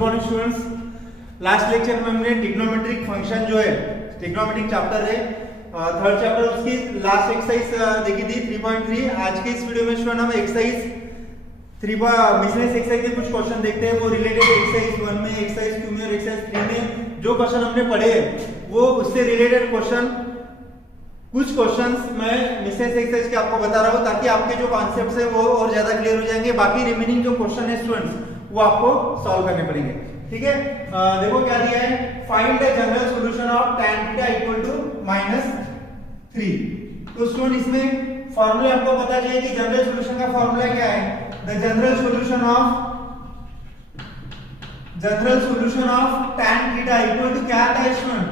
Morning students. Last lecture में हमने trigonometric function जो है, ट्रिग्नोमेट्रिक चैप्टर है थर्ड चैप्टर, उसकी लास्ट एक्सरसाइज देखी थी 3.3। आज के इस वीडियो में स्टूडेंट हम एक्सरसाइज 3 मिसलेनियस एक्सरसाइज के कुछ क्वेश्चन देखते हैं। वो रिलेटेड एक्सरसाइज 1 में, एक्सरसाइज 2 में और एक्सरसाइज 3 में जो क्वेश्चन हमने पढ़े वो उससे रिलेटेड क्वेश्चन, कुछ क्वेश्चंस मैं मिसलेनियस एक्सरसाइज के आपको बता रहा हूं ताकि आपके जो कॉन्सेप्ट्स है वो और ज्यादा क्लियर हो जाएंगे। बाकी रिमेनिंग जो क्वेश्चन है स्टूडेंट्स वो आपको सॉल्व करने पड़ेंगे, ठीक है। देखो क्या दिया है, find the general solution of tan theta equal to -3। तो स्टूडेंट इसमें फार्मूला आपको पता चाहिए कि जनरल सॉल्यूशन का फार्मूला क्या है। The general solution of tan theta equal to क्या आता है student,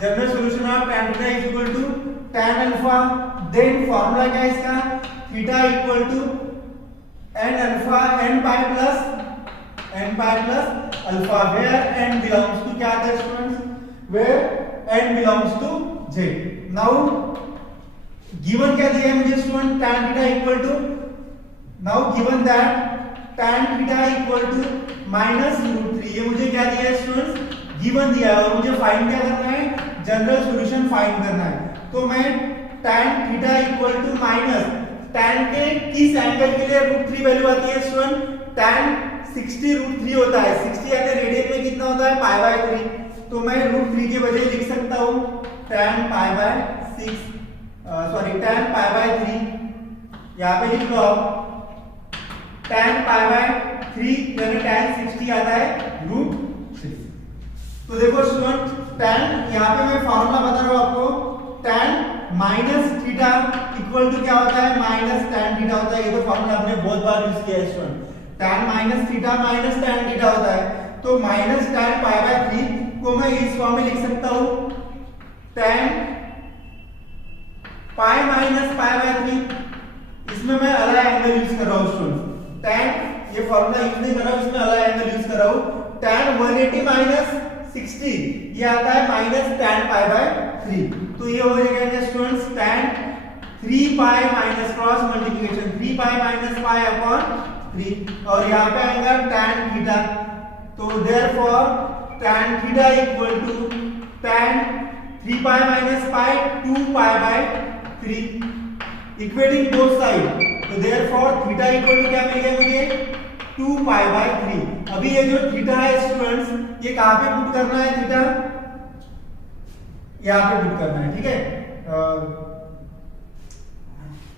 general solution of tan theta is equal to tan alpha, then formula क्या है इसका, theta equal to n alpha n pi plus alpha, where n belongs to क्या आता है students, where n belongs to j। Now given क्या दिया है मुझे student, tan theta equal to, now given that tan theta equal to -√3, ये मुझे क्या दिया है स्टूडेंट्स, गिवन दिया है और मुझे फाइंड क्या करना है, जनरल सॉल्यूशन फाइंड करना है। तो मैं tan theta equal to minus tan के किस एंगल के लिए √3 वैल्यू आती है स्टूडेंट, tan 60√3 होता है। 60 यानी रेडियन में कितना होता है, π/3। तो मैं √3 के बजाय लिख सकता हूं tan π/6, सॉरी tan π/3, यहां पे लिख लो tan π/3 यानी tan 60 आता है √3। तो देखो स्टूडेंट tan, यहां पे मैं फार्मूला बता रहा हूं आपको, tan -थीटा इक्वल टू क्या होता है, -tan थीटा होता है। ये तो फार्मूला हमने बहुत बार यूज किया है student, tan -theta -tan theta होता है। तो -tan π/3 को मैं इस फॉर्म में लिख सकता हूं tan π -π/3। इसमें मैं अलग एंगल यूज कर रहा हूं स्टूडेंट, tan ये फार्मूला यूज नहीं कर रहा हूं, इसमें अलग एंगल यूज कर रहा हूं। tan 180 -60 ये आता है -tan π/3। तो ये हो जाएगा students tan 3π minus cross multiplication 3π - π/3 और यहाँ पे आएगा tan थीटा। तो therefore tan theta equal to tan 3π - π 2π/3 equating both side. तो देयरफॉर थीटा इक्वल टू क्या मिल गया मुझे, 2π/3। अभी ये जो थीटा है स्टूडेंट्स, ये कहां पे पुट करना है, थीटा यहां पे पुट करना है, ठीक है।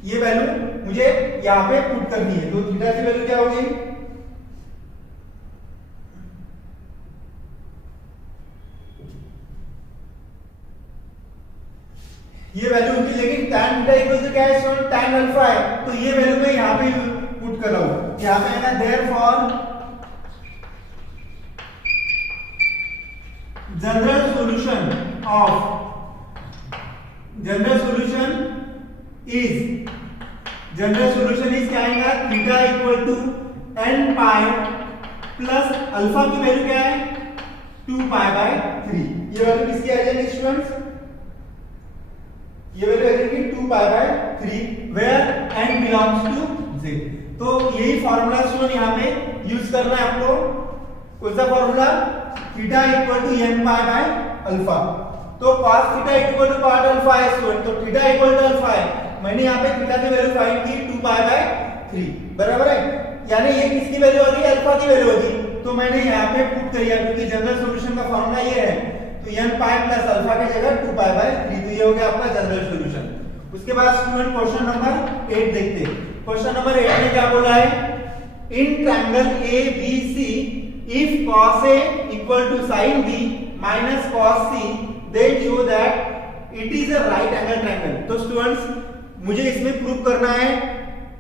ये वैल्यू मुझे यहां पे पुट करनी है। तो थीटा की वैल्यू क्या होगी, ये वैल्यू होगी, लेकिन tan थीटा इक्वल टू क्या है स्टूडेंट, tan अल्फा है। तो ये वैल्यू मैं यहां पे पुट कर रहा हूं, यहां पे आएगा देयरफॉर जनरल सॉल्यूशन इज क्या आएगा, theta equal to n pi plus alpha की वैल्यू क्या है 2π/3। ये वैल्यू किसकी आ जाएगी स्टूडेंट्स, ये वैल्यू आ जाएगी 2π/3 where n belongs to j। तो यही फार्मूला स्टूडेंट यहां पे यूज करना है आपको। कौन सा formula, theta equal to n π/अल्फा। तो cos theta equal to part alpha है स्टूडेंट, तो थीटा इक्वल टू अल्फा है। मैंने यहां पे थीटा की वैल्यू फाइंड की 2π/3, बराबर है, यानी ये किसकी वैल्यू होगी, अल्फा की वैल्यू होगी। तो मैंने यहां पे पुट किया क्योंकि जनरल सॉल्यूशन का फार्मूला ये है। तो n पाई प्लस अल्फा की जगह 2π/3, तो ये हो गया आपका जनरल सॉल्यूशन। उसके बाद स्टूडेंट क्वेश्चन नंबर 8 देखते हैं। क्वेश्चन नंबर 8 में क्या बोला है, in triangle ABC if cos A equal to sin B minus cos C then show that it is a right angle triangle। तो स्टूडेंट्स मुझे इसमें प्रूव करना है,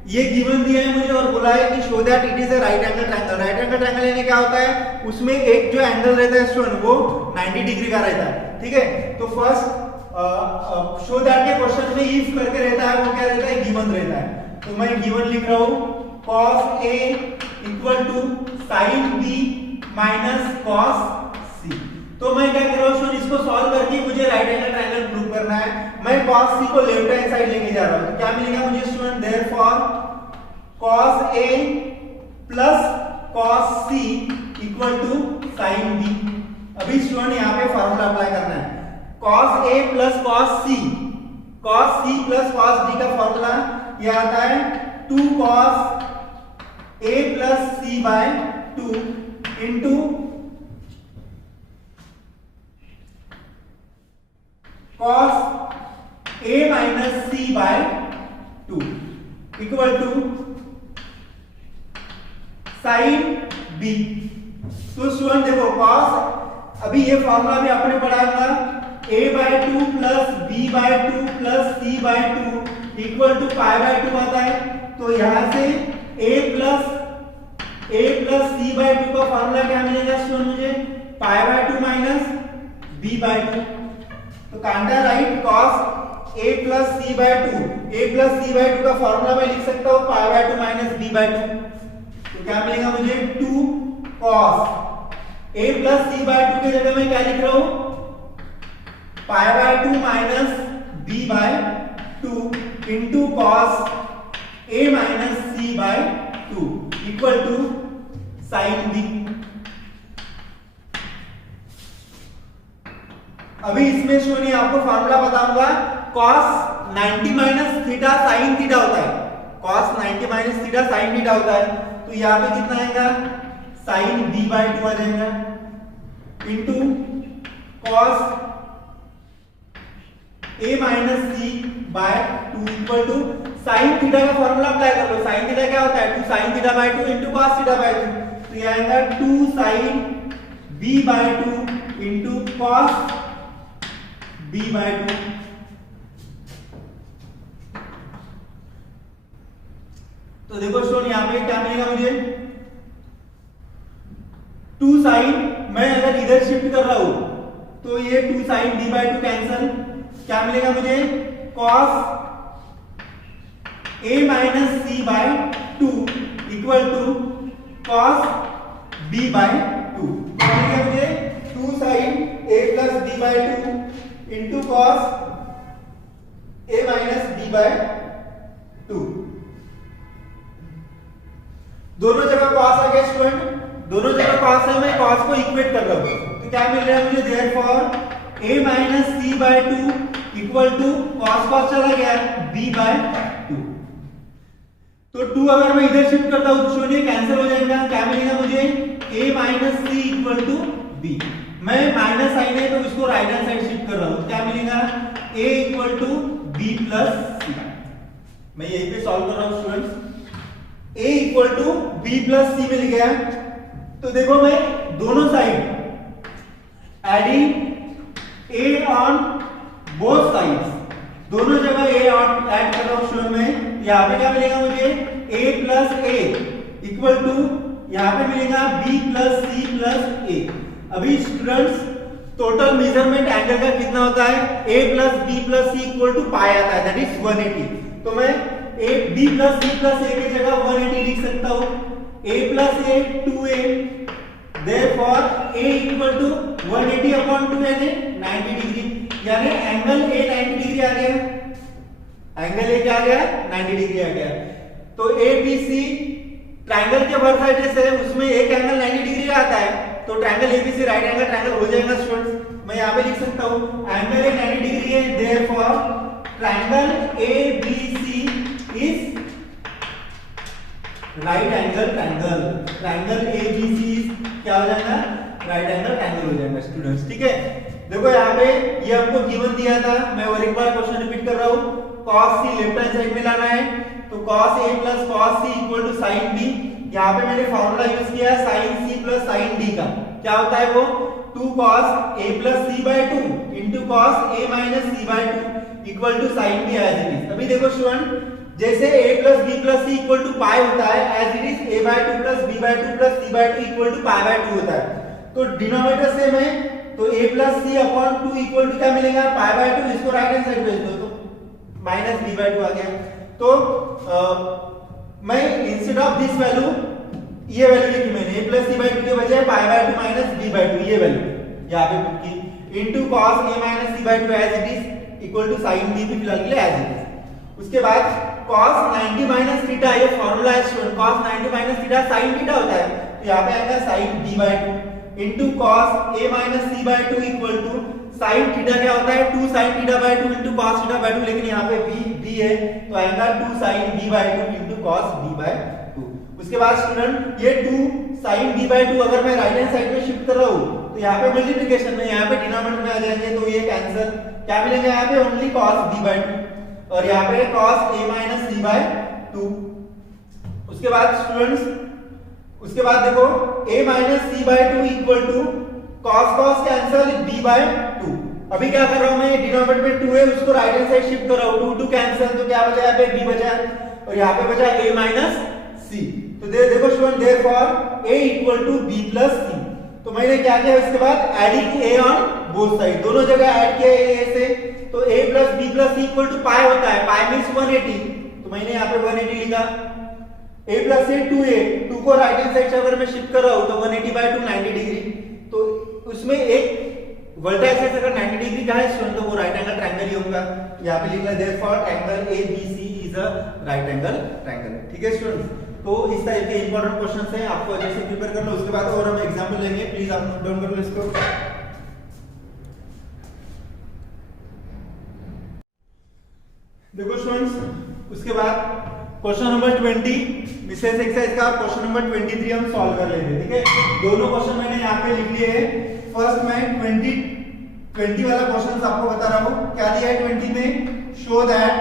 ये गिवन दिया है मुझे और बोला है कि show that it is a right angle triangle. Right angle triangle यानी क्या होता है, उसमें एक जो एंगल रहता है स्टूडेंट वो 90 डिग्री का रहता है, ठीक है। तो फर्स्ट शो दैट के क्वेश्चन में इफ करके रहता है, वो क्या रहता है, गिवन रहता है। तो मैं गिवन लिख रहा हूं cos A equal to sin B minus cos C। तो मैं क्या कर रहा हूं, इसको सॉल्व करके मुझे राइट एंगल ट्रायंगल प्रूव करना है। मैं cos C को लेफ्ट हैंड साइड लेके जा रहा हूं, तो क्या मिलेगा मुझे student, therefore cos A plus cos C equal to sine B. अभी स्टूडेंट यहाँ पे फॉर्मूला अप्लाई करना है, cos a plus cos c plus cos d का फॉर्मूला ये आता है 2 cos a plus c by 2 into cos a minus c by 2 equal to sine b। तो स्टूडेंट देखो cos, अभी ये फॉर्मूला भी आपने पढ़ा था, a by 2 plus b by 2 plus c by 2 equal to pi by 2 आता है। तो यहां से a प्लस c बाय 2 का फॉर्मूला क्या मिलेगा स्टूडेंट मुझे, pi by 2 minus b by 2। तो कांटा write cos a plus c by 2 का फॉर्मूला मैं लिख सकता हूं pi by 2 minus b by 2। तो क्या मिलेगा मुझे 2 cos a plus c by 2 की जगह मैं क्या लिख रहा हूं, pi by 2 minus b by 2 into cos a minus c by 2 equal to sine b। अभी इसमें शोनी आपको फार्मूला बताऊंगा, cos 90 minus theta sine theta होता है, cos 90 minus theta sine theta होता है। तो यहाँ पे कितना आएगा, साइन b बाय 2 आ जाएगा into cos a minus c by 2 equal to sine theta का फॉर्मूला अप्लाई कर लो। साइन थीटा क्या होता है, 2 sine theta by 2 into cos theta by 2। तो ये आएगा 2 sine b by 2 into cos b by 2। तो देखो स्टूडेंट यहाँ पे क्या मिलेगा मुझे, 2 साइन, मैं अगर इधर शिफ्ट कर रहा हूं तो ये 2 साइन b बाय 2 कैंसल, क्या मिलेगा मुझे cos a minus c by 2 equal to cos b by 2। क्या मिलेगा मुझे 2 sine a plus b by 2 into cos a minus b by 2। दोनों जगह cos आ गया स्टूडेंट, दोनों जगह cos है, मैं cos को इक्वेट कर रहा हूं। तो क्या मिल रहा है मुझे, therefore a minus c by 2 equal to cos चला गया b बाय 2। तो 2 अगर मैं इधर शिफ्ट करता हूं तो शून्य कैंसिल हो जाएगा, क्या मिलेगा मुझे a minus c equal to b। मैं माइनस साइन है तो इसको राइट हैंड साइड शिफ्ट कर रहा हूं, क्या मिलेगा a equal to b plus c। मैं यहीं पे सॉल्व कर रहा हूं students, a equal to b plus c मिल गया। तो देखो मैं दोनों side adding a on both sides, दोनों जगह a ऐड कर रहा हूं स्टूडेंट में। यहां पे क्या मिलेगा मुझे a plus a equal to यहां पे मिलेगा b plus c plus a। अभी स्टूडेंट्स टोटल मेजरमेंट एंगल का कितना होता है, a plus b plus c equal to pi आता है, दैट इज 180। तो मैं a b plus c plus a की जगह 180 लिख सकता हूं, a plus a 2a, therefore a equal to 180 upon 2 यानी 90 डिग्री, यानी एंगल a 90 डिग्री आ गया, एंगल a क्या आ गया 90 डिग्री आ गया। तो ABC ट्रायंगल के बोथ साइड्स है, उसमें एक एंगल 90 डिग्री का आता है, तो triangle ABC right angle triangle हो जाएगा स्टूडेंट्स। मैं यहां पे लिख सकता हूं एंगल a 90 डिग्री है, therefore triangle ABC is right angle triangle. Triangle ABC क्या हो जाएगा, राइट एंगल ट्रायंगल हो जाएगा स्टूडेंट्स, ठीक है। देखो यहाँ पे ये हमको गिवन दिया था, मैं और एक बार क्वेश्चन रिपीट कर रहा हूँ, cos c left hand side में लाना है, तो cos a plus cos c equal to sin b। यहाँ पे मैंने फॉर्मूला यूज किया है sin c plus sin d का, क्या होता है वो 2 cos a plus c by 2 into cos a minus c by 2 equal to sin b as it is. अभी देखो स्टूडेंट, जैसे a plus b plus c equal to pi होता है, as it is a by 2 plus b by 2 plus c by 2 equal to pi by 2 होता है। तो denominator से मैं तो a plus c upon 2 equal to क्या मिलेगा पाई बाय 2, इसको राइट हैंड साइड भेज दो तो माइनस b बाय 2 आ गया। तो मैं इंस्टेड ऑफ दिस वैल्यू ये वैल्यू लिखी मैंने, a प्लस c बाय 2 के बजाय pi by 2 minus b by 2 ये वैल्यू यहां पे पुट की into cos a minus c by 2 as it is equal to sin b भी फिलहाल के लिए एज इट इज। उसके बाद cos 90 माइनस थीटा, ये फार्मूला है student, cos 90 minus theta sin theta होता है, तो यहाँ पे आएगा sin b/2 into cos a minus c/2 equal to sine theta क्या होता है 2 sin θ/2 इंटू कॉस θ/2, लेकिन यहाँ पे b है तो आएगा 2 sin b/2 into cos b/2। उसके बाद स्टूडेंट ये 2 sin b/2 अगर मैं राइट हैंड साइड में शिफ्ट कर रहा हूँ तो यहाँ पे मल्टीप्लिकेशन में यहाँ पे डिनोमिनेटर में आ जाएंगे, तो ये कैंसिल, क्या मिलेगा यहाँ पे ओनली cos b/2 और यहाँ पे cos a माइनस c/2। उसके बाद स्टूडेंट्स उसके बाद देखो a minus c/2 equal to cos cancel b/2। अभी क्या कर रहा हूं मैं, डिनोमिनेटर में 2 है उसको राइट हैंड साइड शिफ्ट कर रहा हूं, 2 कैंसिल, तो क्या बचा यहाँ पे b बचा और यहाँ पे बचा a माइनस c। तो देखो student therefore a equal to b plus c। तो मैंने क्या किया इसके बाद adding a on both side, दोनों जगह ऐड किया a से, तो a plus b plus c equal to pi होता है, पाई मींस 180, तो मैंने यहाँ पे 180 लिखा। a प्लस c 2a, 2 को राइट हैंड साइड से अगर मैं शिफ्ट कर रहा हूं तो 180/2 90 डिग्री, तो उसमें एक वर्टेक्स है अगर 90 डिग्री का है स्टूडेंट तो वो राइट एंगल ट्रायंगल ही होगा। यहाँ पे लिखना therefore triangle ABC is a right angle triangle. ठीक है स्टूडेंट्स, तो इस टाइप के इंपॉर्टेंट क्वेश्चंस हैं, आपको अच्छे से प्रिपेयर कर लो। उसके बाद और हम एग्जांपल लेंगे, प्लीज आप नोट डाउन कर लो इसको। देखो स्टूडेंट्स उसके बाद क्वेश्चन नंबर 20 विशेष एक्सरसाइज का क्वेश्चन नंबर 23 हम सॉल्व कर लेंगे। ठीक है, दोनों क्वेश्चन मैंने यहाँ पे लिख लिए हैं। फर्स्ट मैं 20 वाला क्वेश्चन आपको बता रहा हूँ, क्या दिया है 20 में, show that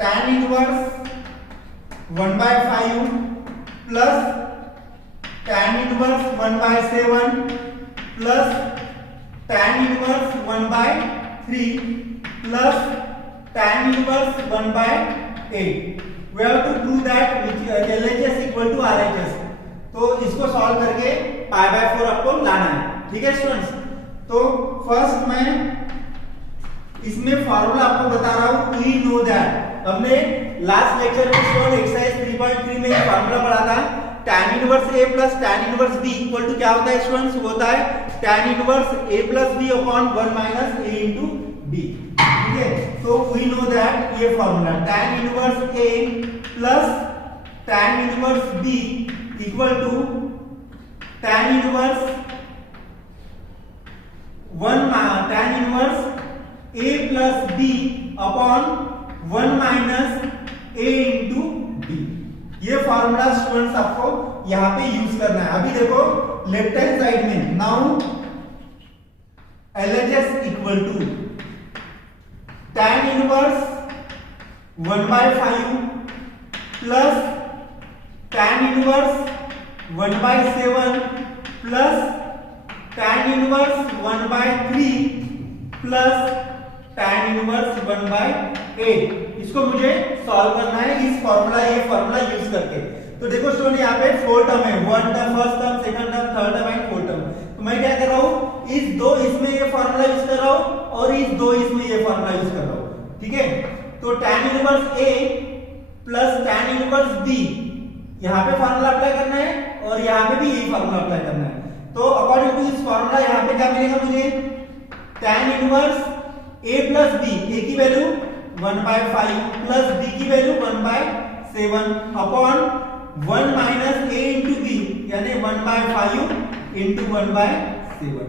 tan inverse 1/5 plus tan inverse 1/7 plus tan inverse 1/3 plus tan inverse 1/8। We have to prove that which LHS equal to RHS। तो इसको सॉल्व करके π/4 आपको लाना है। ठीक है स्टूडेंट्स, तो फर्स्ट मैं इसमें फार्मूला आपको बता रहा हूं। वी नो दैट हमने लास्ट लेक्चर में स्टूडेंट एक्सरसाइज 3.3 में फार्मूला पढ़ा था, tan inverse a plus tan inverse b equal to क्या होता है स्टूडेंट्स, होता है tan inverse a plus b upon 1 minus a into b। ठीक है, तो वी नो दैट ये formula tan inverse a plus tan inverse b equal to tan inverse tan inverse a plus b upon 1 minus a into b। ये formula students आपको यहाँ पे use करना है। अभी देखो लेफ्ट हैंड साइड में now LHS equal to tan inverse 1/5 plus tan inverse 1/7 plus tan inverse 1/3 plus tan inverse 1/8। इसको मुझे सॉल्व करना है इस फार्मूला ये फार्मूला यूज करके। तो देखो स्टूडेंट यहाँ पे 4 टर्म है, 1 term, first term, second term, third term and fourth term. तो मैं क्या कर रहा हूँ, इस दो इसमें ये फार्मूला यूज कर रहा हूँ और इस दो इसमें ये फार्मूला यूज कर रहा हूँ। ठीक है, तो tan inverse a plus tan inverse b यहाँ पे फार्मूला अप्लाई करना है और यहाँ पे भी यही फार्मूला अप्लाई करना है। तो अकॉर्डिंग टू इस फार्मूला यहाँ पे क्या मिलेगा मुझे, tan inverse a plus b, a की वैल्यू 1/5 प्लस b की value 1/7 upon 1 minus a into b यानी 1/5 इंटू 1/7।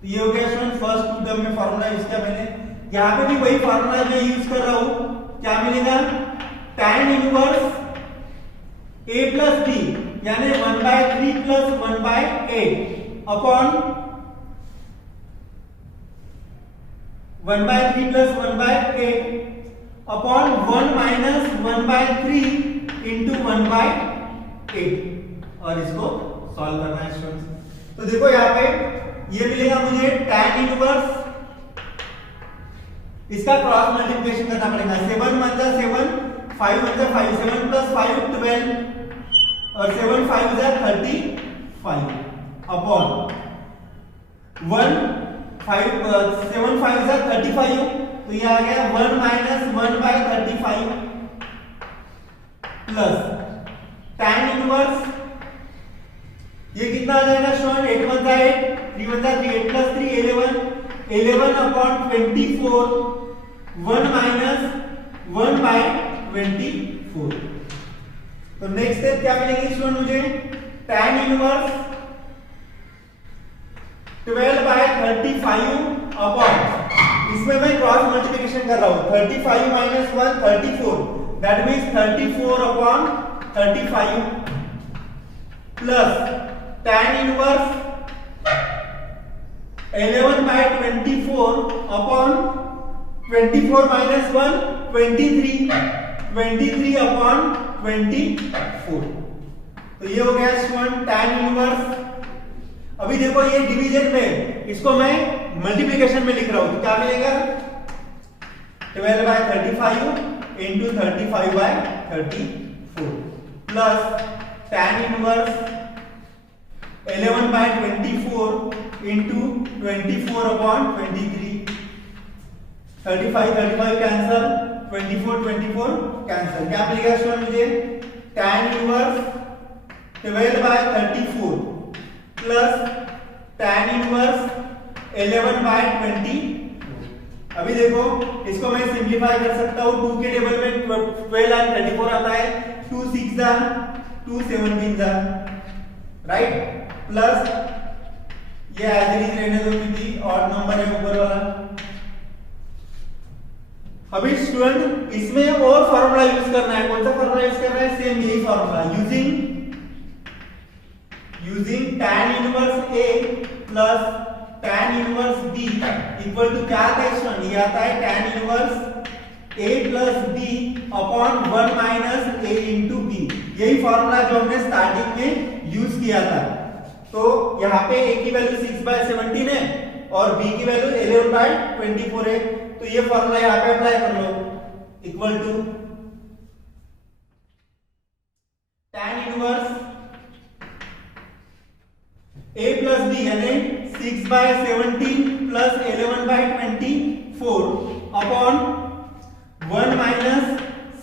तो ये हो गया स्टूडेंट फर्स्ट टू टर्म में फार्मूला यूज किया मैंने। यहाँ पे भी वही फार्मूला मैं यूज कर रहा हूँ, क्या मिलेगा, tan inverse a plus b यानी 1/3 plus 1/8 upon 1/3 plus 1/8 upon 1 minus 1/3 into 1/8 और इसको सॉल्व करना है स्टूडेंट्स। तो देखो यहाँ पे ये मिलेगा मुझे tan इनवर्स, इसका क्रॉस मल्टीप्लिकेशन करना पड़ेगा, 7 1 जा 7, 5 1 जा 5, 7 प्लस 5 12 और 7 5 जा 35 अपॉन 1 5 7 5 जा 35, तो ये आ गया 1 माइनस 1/35 प्लस tan इनवर्स, ये कितना आ जाएगा स्टूडेंट, 8 1 जा 8, 3 1 जा 3, 8 प्लस 3 11 अपॉन 24, 1 माइनस 1/24। तो नेक्स्ट स्टेप क्या मिलेगी स्टूडेंट मुझे? tan इनवर्स 12/35 अपॉन, इसमें मैं क्रॉस मल्टीप्लिकेशन कर रहा हूं, 35 minus 1 34, that means 34 upon 35 plus tan inverse 11/24 upon 24 minus 1 23 upon 24। तो ये हो गया स्टूडेंट tan इनवर्स। अभी देखो ये डिवीजन में, इसको मैं मल्टीप्लिकेशन में लिख रहा हूं, तो क्या मिलेगा? 12/35 into 35/34 plus tan inverse 11/24 into 24 upon 23, 35 cancel, 24 cancel, क्या मिलेगा स्टूडेंट मुझे? tan inverse 12/34 plus tan inverse 11/20। अभी देखो इसको मैं सिंप्लीफाई कर सकता हूं, 2 के टेबल में 12 और 34 आता है, 2 6 जा 2 17 जा, राइट, प्लस ये एज इट इज रहने दो क्योंकि ऑड नंबर है ऊपर वाला। अभी स्टूडेंट इसमें और फार्मूला यूज करना है, कौन सा फार्मूला यूज करना है? सेम यही formula, using tan inverse A plus tan inverse B equal to क्या आता है स्टूडेंट? ये आता है tan inverse A plus B upon 1 minus A into B। यही फार्मूला जो हमने स्टार्टिंग में यूज किया था। तो यहाँ पे A की वैल्यू 6/17 है और B की वैल्यू 11/24 है, तो ये फार्मूला यहाँ पे अप्लाई कर लो, equal to tan inverse A plus B यानी 6/17 प्लस 11/24 अपॉन 1 माइनस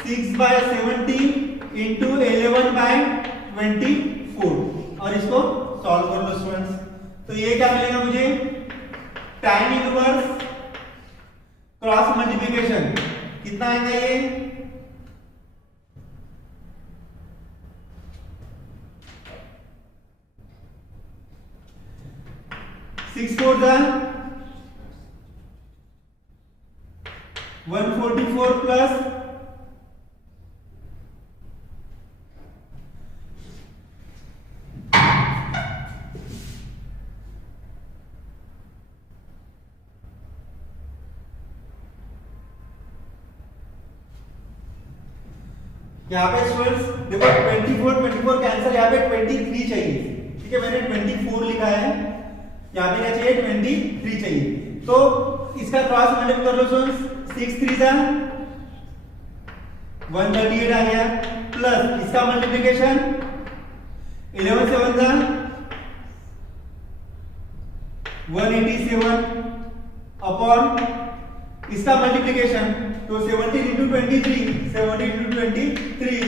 6/17 इंटू 11/24, और इसको सॉल्व कर लो स्टूडेंट्स। तो ये क्या मिलेगा मुझे? tan इनवर्स क्रॉस मल्टीप्लिकेशन कितना आएगा ये? 6 4 जा 144 प्लस 24 यहाँ पे स्टूडेंट्स देखो 24 कैंसिल, यहाँ पे 23 चाहिए, ठीक है, मैंने 24 लिखा है, यहाँ पे क्या चाहिए? 23 चाहिए। तो इसका क्रॉस मल्टीप्लाई कर लो स्टूडेंट्स, 6 3 जा 138 आ गया, प्लस इसका मल्टीप्लिकेशन 11 7 जा 187 अपॉन इसका मल्टीप्लिकेशन, तो 17 इंटू 23 17 इंटू 23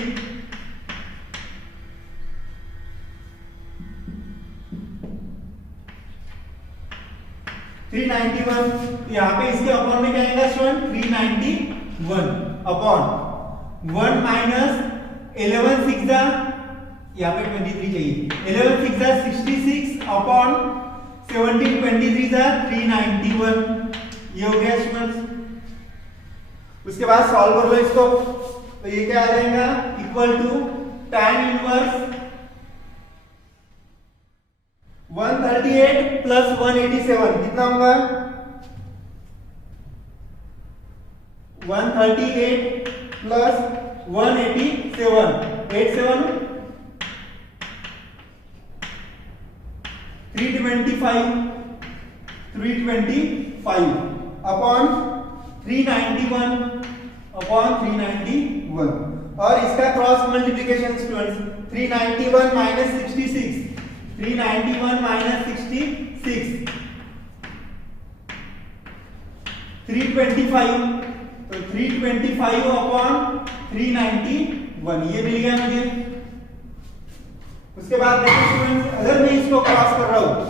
391। यहाँ पे इसके अपॉन में क्या आएगा स्टूडेंट? 391 अपॉन 1 माइनस 11 6 जा, यहाँ पे 23 चाहिए, 11 6 जा 66 अपॉन 17 23 जा 391। ये हो गया स्टूडेंट्स। उसके बाद सॉल्व कर लो इसको, तो ये क्या आ जाएगा? Equal to tan inverse 138 plus 187 कितना होगा? 138 प्लस 187 87 325 अपॉन 391 अपॉन 391, और इसका cross multiplication students 391 minus 66 391 minus 66 325, तो 325 अपॉन 391 ये मिल गया मुझे। उसके बाद देखो स्टूडेंट्स, अगर मैं इसको क्रॉस कर रहा हूं,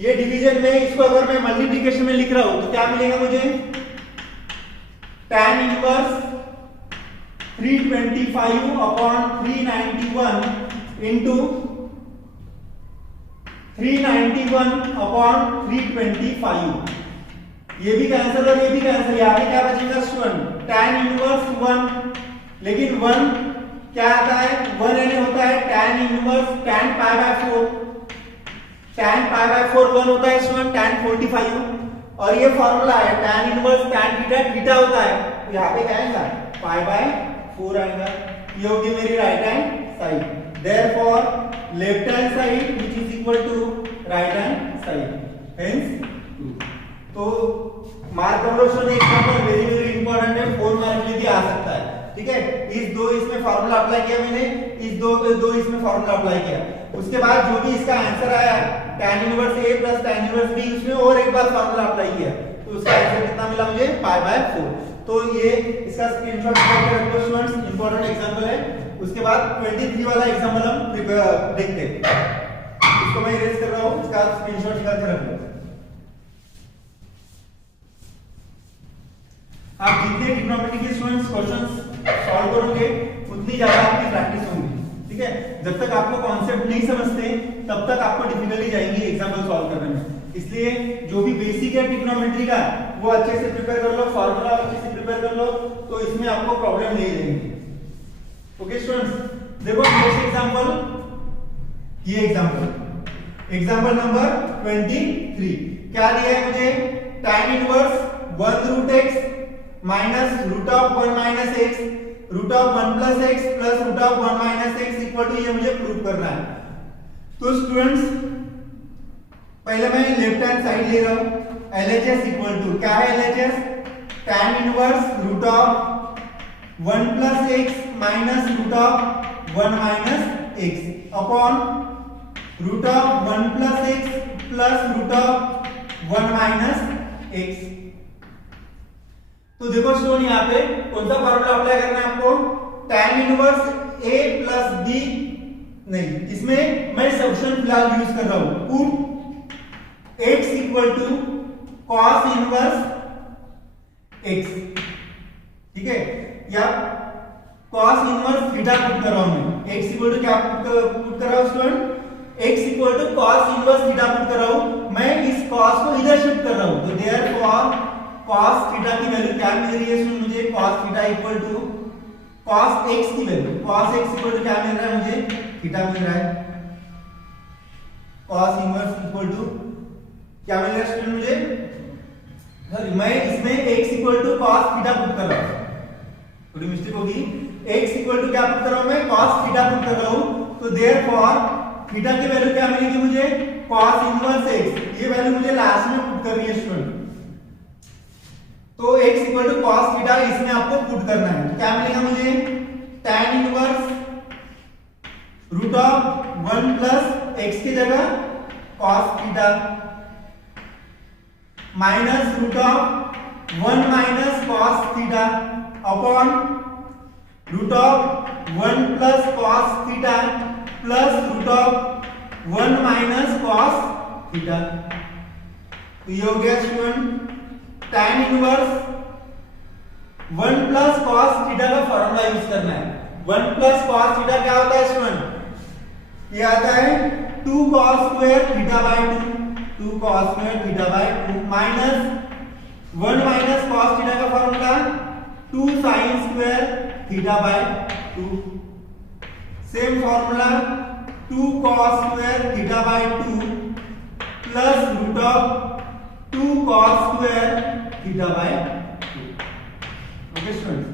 ये डिवीजन में, इसको अगर मैं मल्टीप्लिकेशन में लिख रहा हूं, तो क्या मिलेगा मुझे? tan inverse 325 upon 391 into 391 upon 325, ये भी कैंसिल और ये भी कैंसिल, यहाँ पे क्या बचेगा स्टूडेंट tan इनवर्स 1, लेकिन 1 क्या आता है, 1 यानी होता है tan inverse tan pi by 4, tan pi by 4 1 होता है स्टूडेंट tan 45, और ये फॉर्मूला है tan inverse tan theta theta होता है, तो यहाँ पे क्या आएगा पाई बाय 4 आएगा। ये होगी मेरी right hand side, therefore left hand side which is equal to right hand side, hence 2। तो मार्क कर लो student, example very very important है, 4 मार्क के लिए आ सकता है, ठीक है। इस दो इसमें फार्मूला अप्लाई किया मैंने, इस दो इसमें फार्मूला अप्लाई किया, उसके बाद जो भी इसका आंसर आया tan inverse a plus tan inverse b, उसमें और एक बार फार्मूला अप्लाई किया, तो उसका आंसर कितना मिला मुझे पाई बाय 4। तो ये इसका स्क्रीनशॉट लेकर रख लो स्टूडेंट्स, इंपॉर्टेंट एग्जांपल है। उसके बाद 23 वाला एग्जांपल हम देखते हैं, इसको मैं इरेज कर रहा हूं, इसका स्क्रीनशॉट निकाल के रख लो। आप जितने ट्रिग्नोमेट्री के स्टूडेंट्स क्वेश्चंस सॉल्व करोगे उतनी ज्यादा आपकी प्रैक्टिस होगी, ठीक है। जब तक आपको कॉन्सेप्ट नहीं समझते तब तक आपको डिफिकल्टी जाएंगी एग्जांपल सॉल्व करने में, इसलिए जो भी बेसिक है ट्रिग्नोमेट्री का वो अच्छे से प्रिपेयर कर लो, फार्मूला अच्छे से प्रिपेयर कर लो, तो इसमें आपको प्रॉब्लम नहीं रहेगी। ओके स्टूडेंट्स, देखो नेक्स्ट एग्जांपल, ये एग्जांपल नंबर 23, क्या दिया है मुझे, tan inverse 1 root x minus root of 1 minus x root of 1 plus x plus root of 1 minus x equal to, ये मुझे प्रूव करना है। तो स्टूडेंट्स पहले मैं लेफ्ट हैंड साइड ले रहा हूं, LHS इक्वल टू क्या है, LHS tan inverse root of 1 plus x minus root of 1 minus x upon root of 1 plus x plus root of 1 minus x। तो देखो स्टूडेंट यहाँ पे कौन सा फार्मूला अप्लाई करना है आपको, tan inverse a plus b, नहीं इसमें मैं सब्स्टिट्यूशन फिलहाल यूज कर रहा हूं, put x equal to cos inverse x, ठीक है, या cos इनवर्स थीटा पुट कर रहा हूं मैं, x इक्वल टू क्या पुट कर रहा हूं student, x equal to cos inverse theta put कर रहा हूं, मैं इस cos को इधर शिफ्ट कर रहा हूं, तो देयरफॉर cos थीटा की वैल्यू क्या मिल रही है स्टूडेंट मुझे, cos theta equal to cos x की value, cos x equal to क्या मिल रहा है मुझे, थीटा मिल रहा है, cos इनवर्स इक्वल टू क्या मिल रहा है स्टूडेंट मुझे, मैं इसमें x equal to cos theta put कर रहा हूं, थोड़ी मिस्टेक होगी, x इक्वल टू क्या पुट कर रहा हूं मैं, cos थीटा पुट कर रहा हूं, तो देयरफॉर थीटा की वैल्यू क्या मिलेगी मुझे, cos इनवर्स x, ये वैल्यू मुझे लास्ट में पुट करनी है स्टूडेंट, तो x equal to cos theta इसमें आपको पुट करना है, क्या मिलेगा मुझे, tan inverse root of 1 plus x की जगह cos theta minus root of 1 minus cos theta upon root of 1 plus cos theta plus root of 1 minus cos theta. तो ये हो गया student tan inverse 1 plus cos theta का formula use करना है, 1 plus cos theta क्या होता है स्टूडेंट, ये आता है 2 cos square theta by 2, 2 cos square theta by 2 minus 1 minus cos theta का formula 2 sin square theta by 2, same formula 2 cos square theta by 2 plus root of 2 cos square theta by 2। Okay students,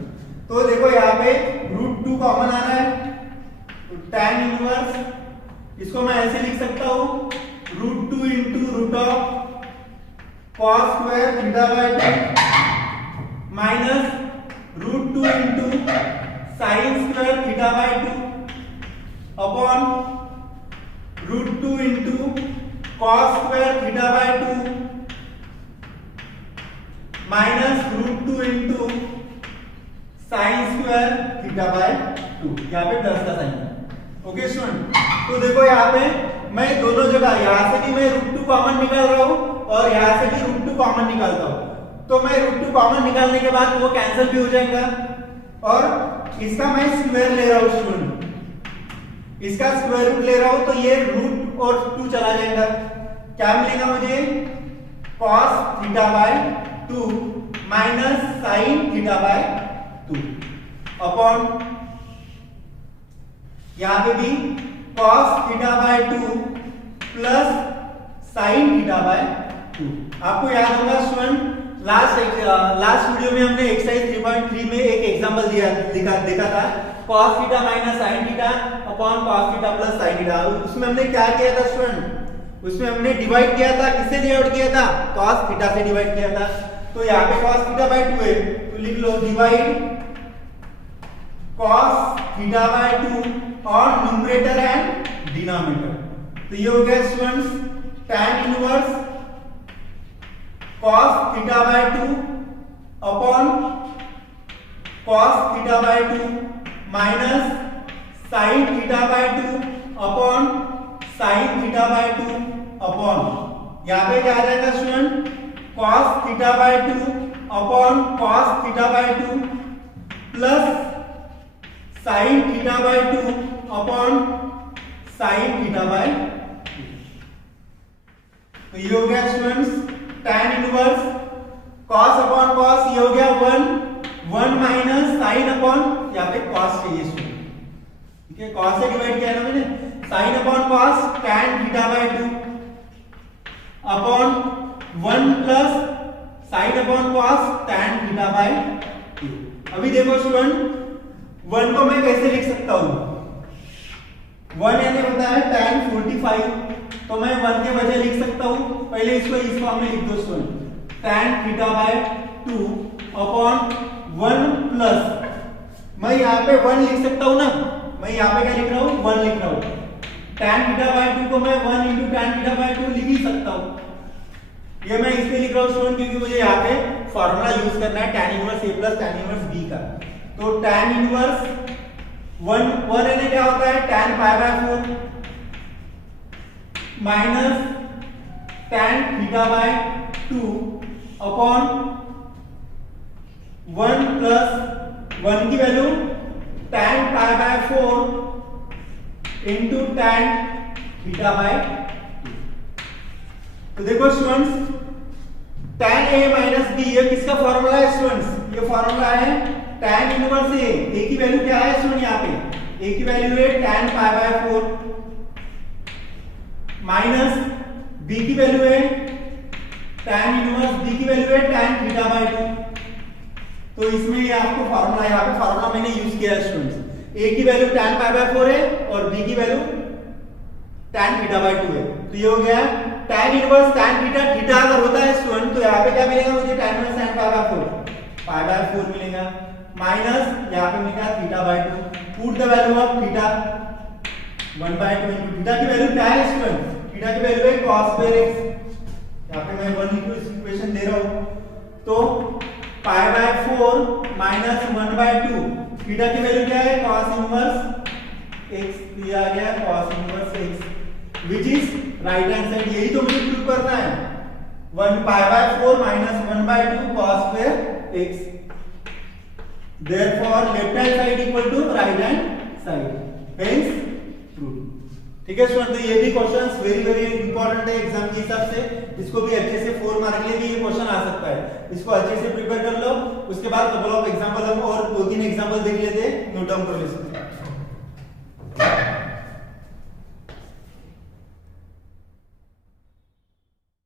तो देखो यहाँ पे root 2 common आ रहा है, तो tan inverse इसको मैं ऐसे लिख सकता हूं, root 2 into root of cos square theta by 2 minus root 2 into sin square theta by 2 upon root 2 into cos square theta by 2 minus root 2 into sine square theta by 2, यहाँ पे plus का sign है। Okay student, तो देखो यहाँ पे मैं दोनों जगह, यहाँ से भी मैं रूट 2 कॉमन निकाल रहा हूँ और यहाँ से भी रूट 2 कॉमन निकालता हूँ, तो मैं रूट 2 कॉमन निकालने के बाद वो कैंसिल भी हो जाएगा, और इसका मैं स्क्वायर ले रहा हूं स्टूडेंट, इसका स्क्वायर रूट ले रहा हूं तो ये रूट और 2 चला जाएगा, क्या मिलेगा मुझे cos theta by 2 minus sin theta by 2 upon यहां पे भी cos theta by 2 plus sin theta by 2। आपको याद होगा स्टूडेंट लास्ट वीडियो में हमने एक्सरसाइज 3.3 में एक एग्जांपल देखा था cos theta minus sin theta upon cos theta plus sin theta. उसमें हमने क्या किया था स्टूडेंट, उसमें हमने डिवाइड किया था, किससे डिवाइड किया था, cos थीटा से डिवाइड किया था। तो यहाँ पे cos थीटा बाय 2 है तो लिख लो डिवाइड cos थीटा बाय 2 और न्यूमरेटर एंड डिनोमिनेटर। तो ये हो गया students tan inverse cos theta by 2 upon cos theta by 2 minus sin theta by 2 upon sin theta by 2 upon यहाँ पे क्या आ जाएगा student cos theta by 2 upon cos theta by 2 plus sin theta by 2 upon sin theta by 2। तो ये हो गया students tan inverse cos upon cos, ये हो गया 1 माइनस sin अपॉन यहाँ पे cos चाहिए स्टूडेंट, ठीक है cos से डिवाइड किया ना मैंने, sin upon cos tan theta by 2 upon 1 plus sin upon cos tan theta by 2। अभी देखो स्टूडेंट 1 को मैं कैसे लिख सकता हूं, 1 यानी होता है tan 45, तो मैं 1 के बजाय लिख सकता हूं, पहले इसको इस फॉर्म में लिख दो student tan theta by 2 upon 1 plus, मैं यहाँ पे 1 लिख सकता हूं ना, मैं यहाँ पे क्या लिख रहा हूँ 1 लिख रहा हूँ, tan थीटा बाय 2 को मैं 1 into tan थीटा बाय 2 लिख ही सकता हूँ। ये मैं इसलिए लिख रहा हूँ स्टूडेंट क्योंकि मुझे यहाँ पे फॉर्मूला यूज करना है tan inverse a plus tan inverse b का। तो tan इनवर्स 1 यानी क्या होता है tan pi by 4 minus tan theta by 2 upon 1 plus 1 की value tan pi by 4 into tan theta by 2। तो देखो students tan a minus b ये किसका फॉर्मूला है स्टूडेंट्स, ये फॉर्मूला है tan इनवर्स a की वैल्यू क्या है स्टूडेंट, यहाँ पे a की वैल्यू है tan pi by 4 minus b की वैल्यू है tan इनवर्स b की वैल्यू है tan थीटा बाय 2। तो इसमें ये आपको फॉर्मूला, यहाँ पे फॉर्मूला मैंने यूज किया है स्टूडेंट्स, a की वैल्यू tan पाई बाय 4 है और b की वैल्यू tan थीटा बाय 2 है। तो ये हो गया tan inverse tan theta, theta अगर होता है स्टूडेंट तो यहाँ पे क्या मिलेगा मुझे tan inverse tan pi by 4 मिलेगा माइनस यहाँ पे मिलेगा theta by 2, put the value of theta 1 by 2 into theta की वैल्यू क्या है स्टूडेंट, थीटा की वैल्यू है cos स्क्वायर x, यहाँ पे मैं 1 इनटू इस इक्वेशन दे रहा हूँ, तो pi by 4 minus 1 by 2, theta की वैल्यू क्या है cos इनवर्स x दिया गया cos inverse x which is right hand side, यही तो मुझे प्रूव करना है 1 pi by 4 minus 1 by 2 cos square x, therefore left hand side equal to right hand side, hence true। ठीक है स्टूडेंट, तो ये भी क्वेश्चंस वेरी वेरी इंपॉर्टेंट है एग्जाम के हिसाब से, इसको भी अच्छे से 4 मार्क के लिए भी ये क्वेश्चन आ सकता है, इसको अच्छे से प्रिपेयर कर लो। उसके बाद कपल ऑफ एग्जांपल हम और 2-3 एग्जांपल देख लेते हैं न्यूटन प्रोग्रेशन।